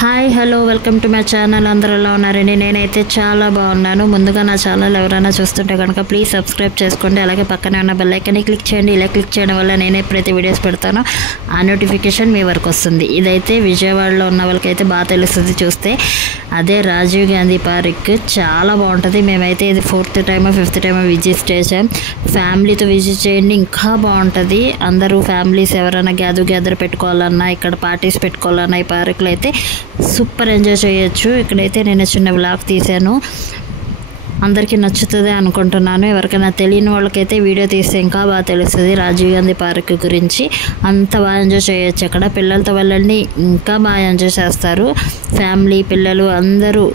Hi hello welcome to my channel. అందరూ ఎలా ఉన్నారండి? నేనైతే చాలా బాగున్నాను. ముందుగా నా ఛానల్ ఎవరైనా చూస్తుంటే కనుక ప్లీజ్ సబ్స్క్రైబ్ చేసుకోండి. అలాగే పక్కనే ఉన్న బెల్ ఐకాన్ని క్లిక్ చేయండి. ఇలా క్లిక్ చేయడం వల్ల నేనే ప్రతి వీడియోస్ పెడతానో ఆ నోటిఫికేషన్ మీ వరకు వస్తుంది. ఇదైతే విజయవాడలో ఉన్న వాళ్ళకైతే బాగా తెలుస్తుంది చూస్తే. అదే రాజీవ్ గాంధీ పార్క్ చాలా బాగుంటుంది. మేమైతే ఇది 4th time 5th time visit చేసాం. ఫ్యామిలీతో విజిట్ చేయండి, ఇంకా బాగుంటుంది. అందరూ ఫ్యామిలీస్ ఎవరైనా గ్యాదర్ పెట్టుకోవాలన్నా, ఇక్కడ పార్టీస్ పెట్టుకోవాలన్నా ఈ పార్కులో అయితే సూపర్ ఎంజాయ్ చేయొచ్చు. ఇక్కడైతే నేను చిన్న వ్లాగ్ తీశాను, అందరికీ నచ్చుతుంది అనుకుంటున్నాను. ఎవరికైనా తెలియని వాళ్ళకైతే వీడియో తీస్తే ఇంకా బాగా తెలుస్తుంది రాజీవ్ గాంధీ పార్క్ గురించి. అంత బాగా ఎంజాయ్ చేయొచ్చు. అక్కడ పిల్లలతో వెళ్ళండి, ఇంకా బాగా ఎంజాయ్ చేస్తారు. ఫ్యామిలీ పిల్లలు అందరూ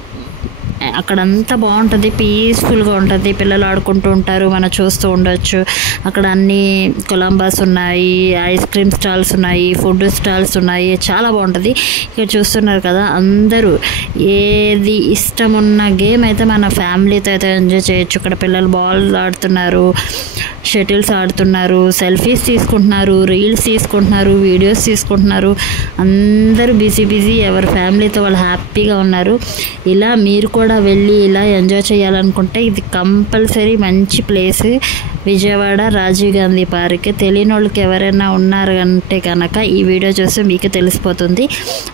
అక్కడ అంతా బాగుంటుంది, పీస్ఫుల్గా ఉంటుంది. పిల్లలు ఆడుకుంటూ ఉంటారు, మనం చూస్తూ ఉండొచ్చు. అక్కడ అన్ని కొలంబస్ ఉన్నాయి, ఐస్ క్రీమ్ స్టాల్స్ ఉన్నాయి, ఫుడ్ స్టాల్స్ ఉన్నాయి. చాలా బాగుంటుంది. ఇక్కడ చూస్తున్నారు కదా, అందరూ ఏది ఇష్టం ఉన్న గేమ్ అయితే మన ఫ్యామిలీతో అయితే ఎంజాయ్ చేయొచ్చు. ఇక్కడ పిల్లలు బాల్ ఆడుతున్నారు, షటిల్స్ ఆడుతున్నారు, సెల్ఫీస్ తీసుకుంటున్నారు, రీల్స్ తీసుకుంటున్నారు, వీడియోస్ తీసుకుంటున్నారు. అందరూ బిజీ ఎవరి ఫ్యామిలీతో వాళ్ళు హ్యాపీగా ఉన్నారు. ఇలా మీరు కూడా వెళ్ళి ఇలా ఎంజాయ్ చేయాలనుకుంటే ఇది కంపల్సరీ మంచి ప్లేస్. విజయవాడ రాజీవ్ గాంధీ పార్క్. తెలియని వాళ్ళకి ఎవరైనా ఉన్నారు అంటే కనుక ఈ వీడియో చూస్తే మీకు తెలిసిపోతుంది.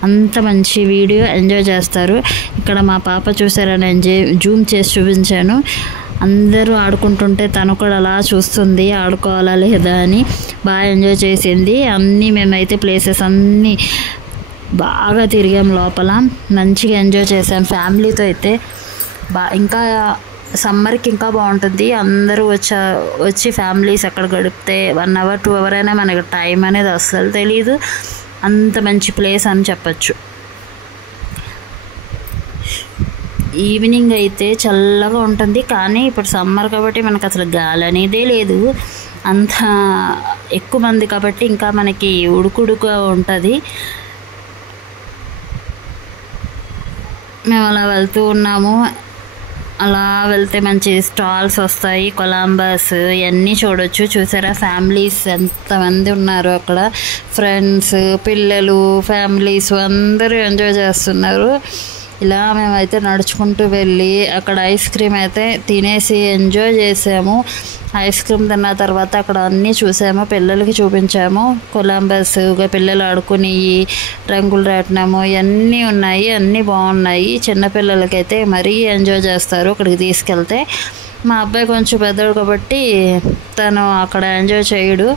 అంత మంచి వీడియో ఎంజాయ్ చేస్తారు. ఇక్కడ మా పాప చూసారని జూమ్ చేసి చూపించాను. అందరూ ఆడుకుంటుంటే తను కూడా అలా చూస్తుంది, ఆడుకోవాలా లేదా అని. బాగా ఎంజాయ్ చేసింది. అన్నీ మేమైతే ప్లేసెస్ అన్నీ బాగా తిరిగాం, లోపల మంచిగా ఎంజాయ్ చేసాం ఫ్యామిలీతో అయితే. ఇంకా సమ్మర్కి ఇంకా బాగుంటుంది. అందరూ వచ్చి ఫ్యామిలీస్ అక్కడ గడిపితే 1 hour 2 hour అయినా మనకి టైం అనేది అస్సలు తెలీదు. అంత మంచి ప్లేస్ అని చెప్పచ్చు. ఈవినింగ్ అయితే చల్లగా ఉంటుంది, కానీ ఇప్పుడు సమ్మర్ కాబట్టి మనకు అసలు గాలి అనేదే లేదు. అంత ఎక్కువ మంది కాబట్టి ఇంకా మనకి ఉడుకుడుగా ఉంటుంది. మేము అలా వెళ్తూ ఉన్నాము. అలా వెళ్తే మంచి స్టాల్స్ వస్తాయి, కొలంబస్ ఇవన్నీ చూడొచ్చు. చూసారా ఫ్యామిలీస్ ఎంతమంది ఉన్నారు అక్కడ. ఫ్రెండ్స్, పిల్లలు, ఫ్యామిలీస్ అందరూ ఎంజాయ్ చేస్తున్నారు. ఇలా మేమైతే నడుచుకుంటూ వెళ్ళి అక్కడ ఐస్ క్రీమ్ అయితే తినేసి ఎంజాయ్ చేసాము. ఐస్ క్రీమ్ తిన్న తర్వాత అక్కడ అన్నీ చూసాము, పిల్లలకి చూపించాము. కొలంబస్ పిల్లలు ఆడుకుని రంగులు రాట్నము ఇవన్నీ ఉన్నాయి, అన్నీ బాగున్నాయి. చిన్నపిల్లలకైతే మరీ ఎంజాయ్ చేస్తారు అక్కడికి తీసుకెళ్తే. మా అబ్బాయి కొంచెం పెద్దడు కాబట్టి తను అక్కడ ఎంజాయ్ చేయడు,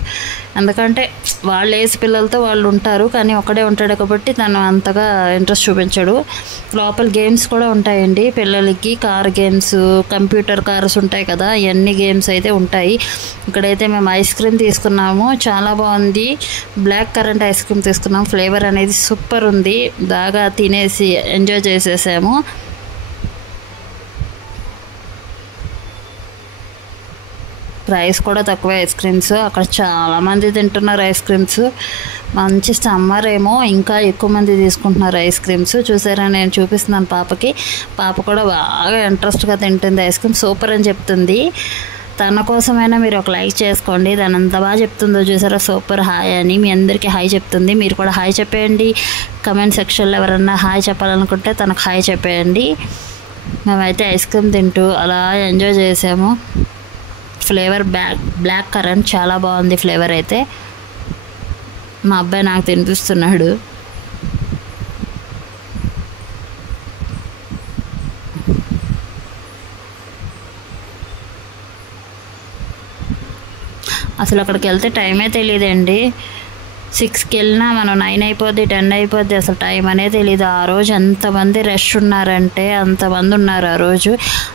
ఎందుకంటే వాళ్ళ ఏజ్ పిల్లలతో వాళ్ళు ఉంటారు, కానీ ఒక్కడే ఉంటాడు కాబట్టి తను అంతగా ఇంట్రెస్ట్ చూపించడు. లోపల గేమ్స్ కూడా ఉంటాయండి పిల్లలకి, కార్ గేమ్స్, కంప్యూటర్ కార్స్ ఉంటాయి కదా, ఇవన్నీ గేమ్స్ అయితే ఉంటాయి. ఇక్కడైతే మేము ఐస్ క్రీమ్ తీసుకున్నాము, చాలా బాగుంది. బ్లాక్ కరెంట్ ఐస్ క్రీమ్ తీసుకున్నాము. ఫ్లేవర్ అనేది సూపర్ ఉంది. బాగా తినేసి ఎంజాయ్ చేసేసాము. ప్రైస్ కూడా తక్కువ ఐస్ క్రీమ్స్. అక్కడ చాలామంది తింటున్నారు ఐస్ క్రీమ్స్. మంచి సమ్మర్ ఏమో ఇంకా ఎక్కువ మంది తీసుకుంటున్నారు ఐస్ క్రీమ్స్. చూసారా, నేను చూపిస్తున్నాను పాపకి. పాప కూడా బాగా ఇంట్రెస్ట్గా తింటుంది ఐస్ క్రీమ్. సూపర్ అని చెప్తుంది. తన కోసమైనా మీరు ఒక లైక్ చేసుకోండి. దాని అంత బాగా చెప్తుందో చూసారా, సూపర్ హాయ్ అని. మీ అందరికీ హాయ్ చెప్తుంది. మీరు కూడా హాయ్ చెప్పేయండి. కమెంట్ సెక్షన్లో ఎవరన్నా హాయ్ చెప్పాలనుకుంటే తనకు హాయ్ చెప్పేయండి. మేమైతే ఐస్ క్రీమ్ తింటూ అలా ఎంజాయ్ చేసాము. ఫ్లేవర్ బ్లాక్ కరెంట్ చాలా బాగుంది ఫ్లేవర్ అయితే. మా అబ్బాయి నాకు తినిపిస్తున్నాడు. అసలు అక్కడికి వెళ్తే టైమే తెలియదండి. 6కి వెళ్ళినా మనం 9 అయిపోద్ది, 10 అయిపోద్ది, అసలు టైం అనేది తెలియదు. ఆ రోజు ఎంతమంది రష్ ఉన్నారంటే అంతమంది ఉన్నారు ఆ రోజు.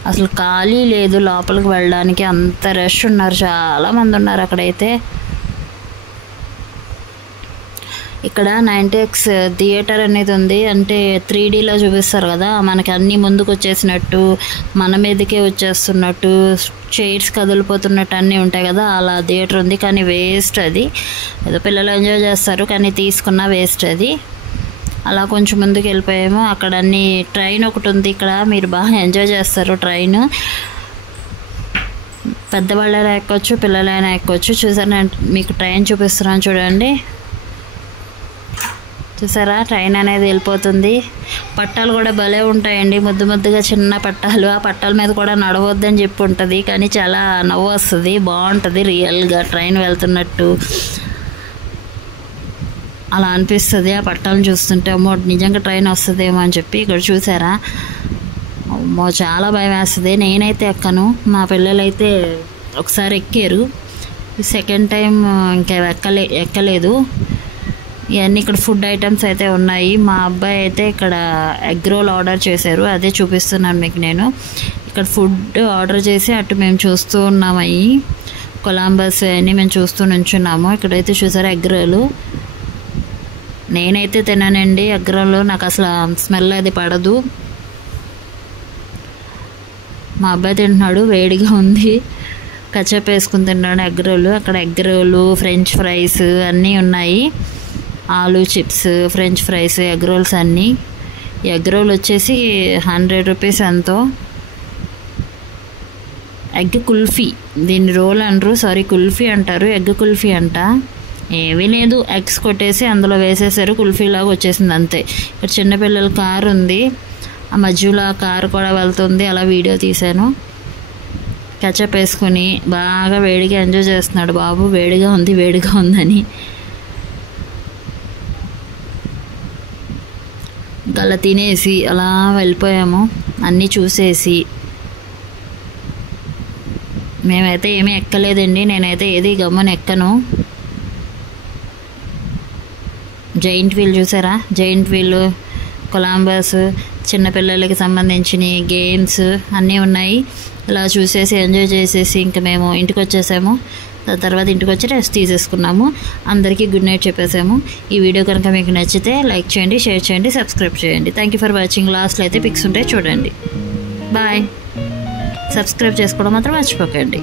అసలు ఖాళీ లేదు లోపలికి వెళ్ళడానికి, అంత రష్ ఉన్నారు, చాలామంది ఉన్నారు అక్కడైతే. ఇక్కడ 9DX థియేటర్ అనేది ఉంది. అంటే 3Dలో చూపిస్తారు కదా, మనకి అన్నీ ముందుకు వచ్చేసినట్టు, మన మీదకే వచ్చేస్తున్నట్టు, చైర్స్ కదిలిపోతున్నట్టు అన్నీ ఉంటాయి కదా, అలా థియేటర్ ఉంది. కానీ వేస్ట్ అది. ఏదో పిల్లలు ఎంజాయ్ చేస్తారు, కానీ తీసుకున్న వేస్ట్ అది. అలా కొంచెం ముందుకు వెళ్ళిపోయాము. అక్కడ అన్ని ట్రైన్ ఒకటి ఉంది. ఇక్కడ మీరు బాగా ఎంజాయ్ చేస్తారు ట్రైన్. పెద్దవాళ్ళైనా ఎక్కొచ్చు, పిల్లలైనా ఎక్కొచ్చు. చూసారు, నేను మీకు ట్రైన్ చూపిస్తున్నాను చూడండి. చూసారా ట్రైన్ అనేది వెళ్ళిపోతుంది. పట్టాలు కూడా భలే ఉంటాయండి, ముద్దు ముద్దుగా చిన్న పట్టాలు. ఆ పట్టాల మీద కూడా నడవద్దని చెప్పి ఉంటుంది, కానీ చాలా నవ్వు వస్తుంది, బాగుంటుంది. రియల్గా ట్రైన్ వెళ్తున్నట్టు అలా అనిపిస్తుంది ఆ పట్టాలను చూస్తుంటే. అమ్మో నిజంగా ట్రైన్ వస్తుందేమో అని చెప్పి. ఇక్కడ చూసారా, అమ్మో చాలా భయం వేస్తుంది. నేనైతే ఎక్కను, మా పిల్లలైతే ఒకసారి ఎక్కారు, సెకండ్ టైం ఇంకా ఎక్కలేదు. ఇవన్నీ ఇక్కడ ఫుడ్ ఐటమ్స్ అయితే ఉన్నాయి. మా అబ్బాయి అయితే ఇక్కడ ఎగ్ రోల్ ఆర్డర్ చేశారు, అదే చూపిస్తున్నాను మీకు నేను. ఇక్కడ ఫుడ్ ఆర్డర్ చేసి అటు మేము చూస్తూ ఉన్నాము. అవి కొలంబస్ అన్నీ మేము చూస్తూ నుంచున్నాము. ఇక్కడైతే చూసారా ఎగ్ రోలు. నేనైతే తిన్నానండి ఎగ్ రోల్, నాకు అసలు స్మెల్ అది పడదు. మా అబ్బాయి తింటున్నాడు, వేడిగా ఉంది, కచ్చప్ వేసుకుని తిన్నాడు ఎగ్ రోలు. అక్కడ ఎగ్ రోలు, ఫ్రెంచ్ ఫ్రైస్ అన్నీ ఉన్నాయి. Aloo chips, French fries, egg rolls అన్నీ. ఎగ్ రోల్ వచ్చేసి 100 రూపీస్ ఎంతో. ఎగ్ కుల్ఫీ, దీన్ని రోల్ అనరు, సారీ కుల్ఫీ అంటారు, ఎగ్ కుల్ఫీ అంట. ఏమీ లేదు, ఎగ్స్ కొట్టేసి అందులో వేసేసారు, కుల్ఫీలాగా వచ్చేసింది అంతే. ఇక్కడ చిన్నపిల్లల కారు ఉంది, ఆ మధ్యలో ఆ కారు కూడా వెళ్తుంది, అలా వీడియో తీశాను. కచ్చప్ వేసుకుని బాగా వేడిగా ఎంజాయ్ చేస్తున్నాడు బాబు, వేడిగా ఉంది వేడిగా ఉందని. అలా తినేసి అలా వెళ్ళిపోయాము, అన్నీ చూసేసి. మేమైతే ఏమీ ఎక్కలేదండి, నేనైతే ఏది గమ్మున ఎక్కను. జైంట్ వీల్ చూసారా, జైంట్ వీల్, కొలంబస్, చిన్నపిల్లలకి సంబంధించిన గేమ్స్ అన్నీ ఉన్నాయి. ఇలా చూసేసి ఎంజాయ్ చేసేసి ఇంకా మేము ఇంటికి వచ్చేసాము. దాని తర్వాత ఇంటికి వచ్చి రెస్ట్ తీసేసుకున్నాము. అందరికీ గుడ్ నైట్ చెప్పేసాము. ఈ వీడియో కనుక మీకు నచ్చితే లైక్ చేయండి, షేర్ చేయండి, సబ్స్క్రైబ్ చేయండి. Thank you for watching. లాస్ట్లో అయితే పిక్స్ ఉంటాయి చూడండి. బాయ్. సబ్స్క్రైబ్ చేసుకోవడం మాత్రం మర్చిపోకండి.